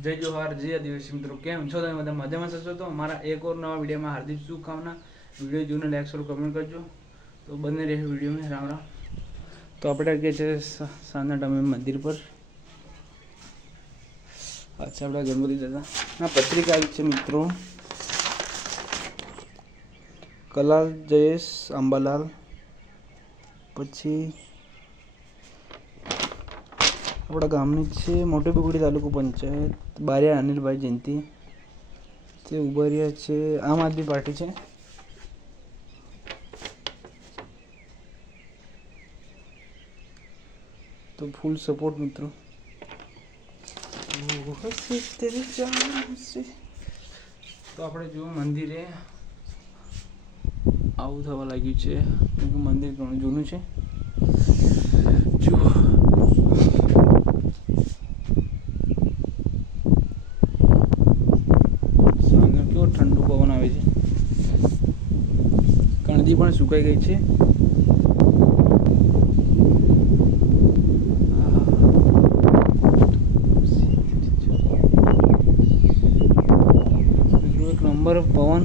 જય જોહાર, જય આદિવાસી મિત્રો. કેમ છો તમે બધા? મજામાં થશો તો અમારા એક ઓર નવા વિડીયોમાં હાર્દિક શુભકામના. વિડીયો જોઈને લાઈક કરો, કમેન્ટ કરજો. તો બને રહે વિડીયોમાં. રામ રામ. તો આપણે કે છે સાંજના ટાઈમે મંદિર પર. અચ્છા, આપણા ગણપતિ દાદા ના પત્રિકા આવી છે મિત્રો. કલાલ જયેશ અંબાલાલ, પછી આપણા ગામની છે મોટી બગડી તાલુકો પંચાયત, બારિયા અનિલભાઈ જયંતિ. તે ઉભા રહ્યા છે, આમ આદમી પાર્ટી છે. તો ફૂલ સપોર્ટ મિત્રો. તો આપણે જો મંદિરે આવું થવા લાગ્યું છે. મંદિર ઘણું જૂનું છે. જુઓ, સાંજનો કેવો ઠંડુ પવન આવે છે. કણદી પણ સુકાઈ ગઈ છે. એક નંબર પવન